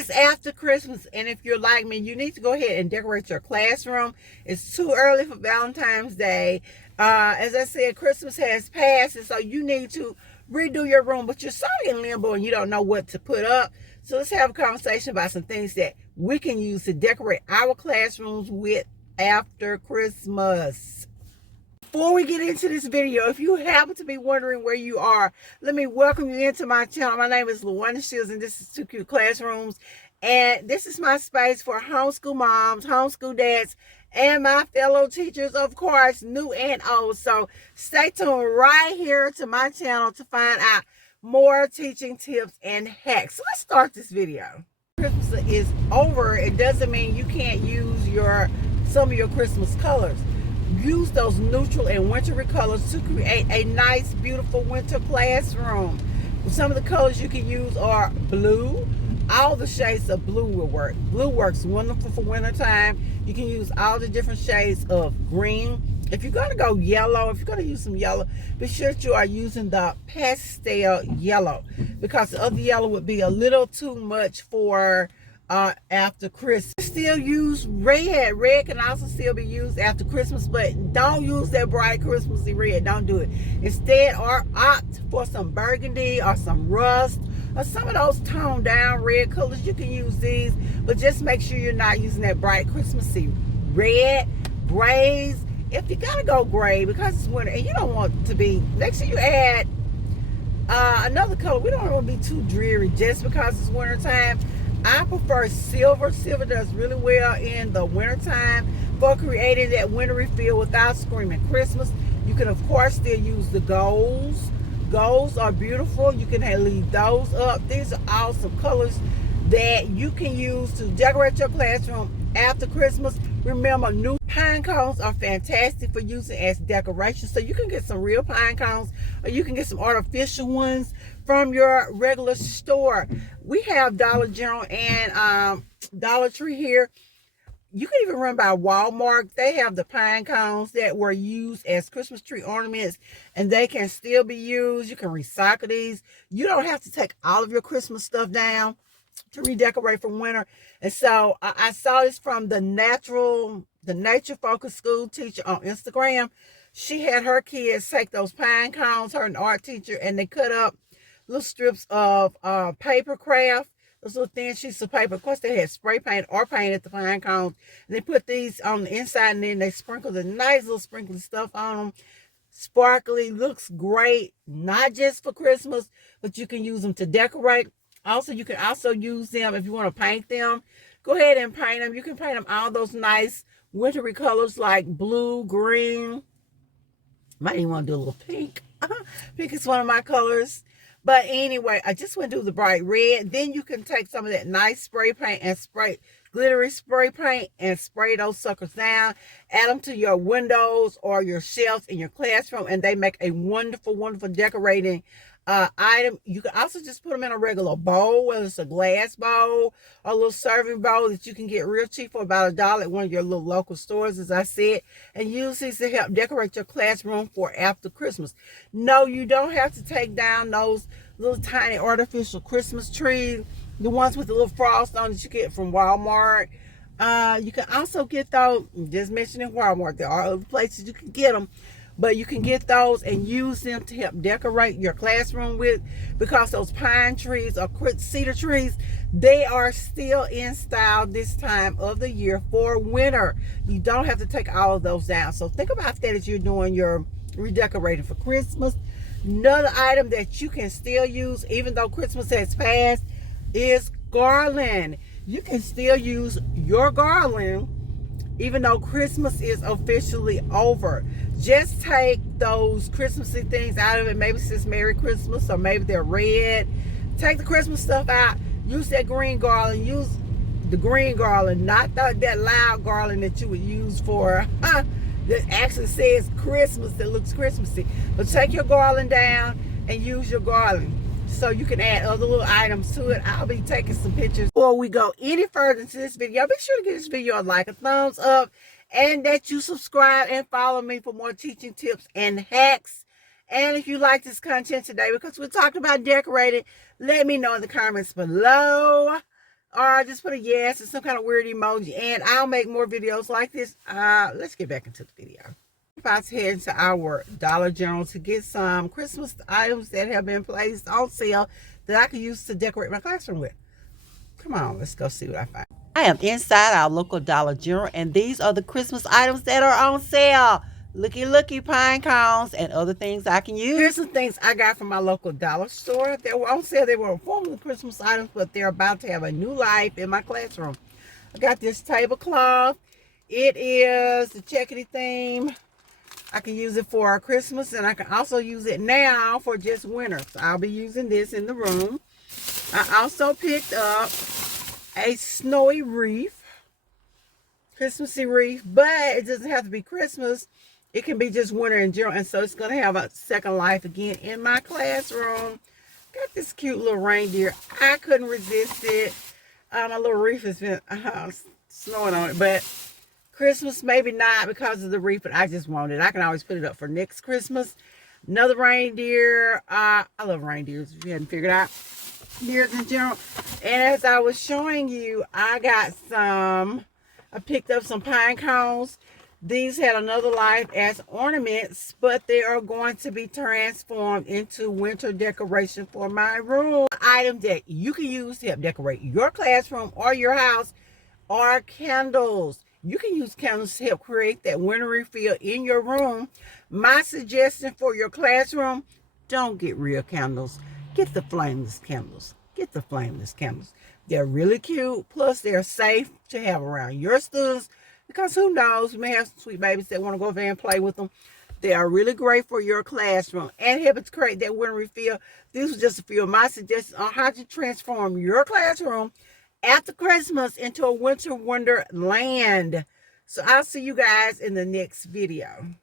It's after Christmas, and if you're like me, you need to go ahead and decorate your classroom. It's too early for Valentine's Day. As I said, Christmas has passed, and so you need to redo your room, but you're sort of in limbo and you don't know what to put up. So let's have a conversation about some things that we can use to decorate our classrooms with after Christmas. Before we get into this video, if you happen to be wondering where you are, let me welcome you into my channel. My name is LaWanda Shields, and this is Two Cute Classrooms. And this is my space for homeschool moms, homeschool dads, and my fellow teachers, of course, new and old. So stay tuned right here to my channel to find out more teaching tips and hacks. So let's start this video. Christmas is over. It doesn't mean you can't use some of your Christmas colors. Use those neutral and wintry colors to create a nice, beautiful winter classroom. Some of the colors you can use are blue. All the shades of blue will work. Blue works wonderful for wintertime. You can use all the different shades of green. If you're going to go yellow, if you're going to use some yellow, be sure that you are using the pastel yellow, because the other yellow would be a little too much for after Christmas. Still use red. Red can also still be used after Christmas, but don't use that bright Christmassy red. Don't do it. Instead, or opt for some burgundy or some rust or some of those toned down red colors. You can use these, but just make sure you're not using that bright Christmassy red. Grays, if you gotta go gray because it's winter and you don't want to be, make sure you add another color. We don't want to be too dreary just because it's winter time. I prefer silver. Silver does really well in the wintertime for creating that wintry feel without screaming Christmas. You can, of course, still use the golds. Golds are beautiful. You can leave those up. These are awesome colors that you can use to decorate your classroom after Christmas. Remember, new pine cones are fantastic for using as decoration. So you can get some real pine cones, or you can get some artificial ones from your regular store. We have Dollar General and Dollar Tree here. You can even run by Walmart. They have the pine cones that were used as Christmas tree ornaments, and they can still be used. You can recycle these. You don't have to take all of your Christmas stuff down to redecorate for winter. And so I saw this from the nature focused school teacher on Instagram. She had her kids take those pine cones, her an art teacher, and they cut up little strips of paper craft, those little thin sheets of paper. Of course, they had spray paint or painted the pine cones, and they put these on the inside, and then they sprinkled the nice little sprinkly stuff on them. Sparkly, looks great, not just for Christmas, but you can use them to decorate. Also, you can also use them if you want to paint them. Go ahead and paint them. You can paint them all those nice wintry colors like blue, green. Might even want to do a little pink. Pink is one of my colors. But anyway, I just went to do the bright red. Then you can take some of that nice spray paint and glittery spray paint and spray those suckers down. Add them to your windows or your shelves in your classroom, and they make a wonderful, wonderful decorating item. You can also just put them in a regular bowl, whether it's a glass bowl or a little serving bowl that you can get real cheap for about $1 at one of your little local stores, as I said, and use these to help decorate your classroom for after Christmas. No, you don't have to take down those little tiny artificial Christmas trees, the ones with the little frost on that you get from Walmart. You can also get those, just mentioning Walmart, there are other places you can get them, but you can get those and use them to help decorate your classroom with, because those pine trees or cedar trees, they are still in style this time of the year for winter. You don't have to take all of those down. So think about that as you're doing your redecorating for Christmas. Another item that you can still use, even though Christmas has passed, is garland. You can still use your garland even though Christmas is officially over. Just take those Christmassy things out of it. Maybe it says Merry Christmas, or maybe they're red. Take the Christmas stuff out. Use that green garland. Use the green garland, not that loud garland that you would use for that actually says Christmas, that looks Christmassy. But take your garland down and use your garland so you can add other little items to it. I'll be taking some pictures. Before we go any further into this video, be sure to give this video a like, a thumbs up, and that you subscribe and follow me for more teaching tips and hacks. And if you like this content today, because we're talking about decorating, let me know in the comments below. or just put a yes and some kind of weird emoji, and I'll make more videos like this. Let's get back into the video. About to head into our Dollar General to get some Christmas items that have been placed on sale that I can use to decorate my classroom with. Come on, let's go see what I find. I am inside our local Dollar General, and these are the Christmas items that are on sale. Looky, pine cones and other things I can use. Here's some things I got from my local dollar store. They were on sale. They were formerly Christmas items, but they're about to have a new life in my classroom. I got this tablecloth. It is the checkity theme. I can use it for Christmas, and I can also use it now for just winter. So I'll be using this in the room. I also picked up a snowy wreath, Christmassy wreath, but it doesn't have to be Christmas. It can be just winter in general, and so it's going to have a second life again in my classroom. Got this cute little reindeer. I couldn't resist it. My little wreath has been snowing on it, but Christmas, maybe not because of the wreath, but I just want it. I can always put it up for next Christmas. Another reindeer. I love reindeers, if you hadn't figured out. Deers in general. And as I was showing you, I picked up some pine cones. These had another life as ornaments, but they are going to be transformed into winter decoration for my room. Item that you can use to help decorate your classroom or your house are candles. You can use candles to help create that wintry feel in your room. My suggestion for your classroom, don't get real candles. Get the flameless candles. Get the flameless candles. They're really cute. Plus, they're safe to have around your students because who knows, you may have some sweet babies that want to go over there and play with them. They are really great for your classroom and help it to create that wintry feel. This was just a few of my suggestions on how to transform your classroom after Christmas into a winter wonderland. So I'll see you guys in the next video.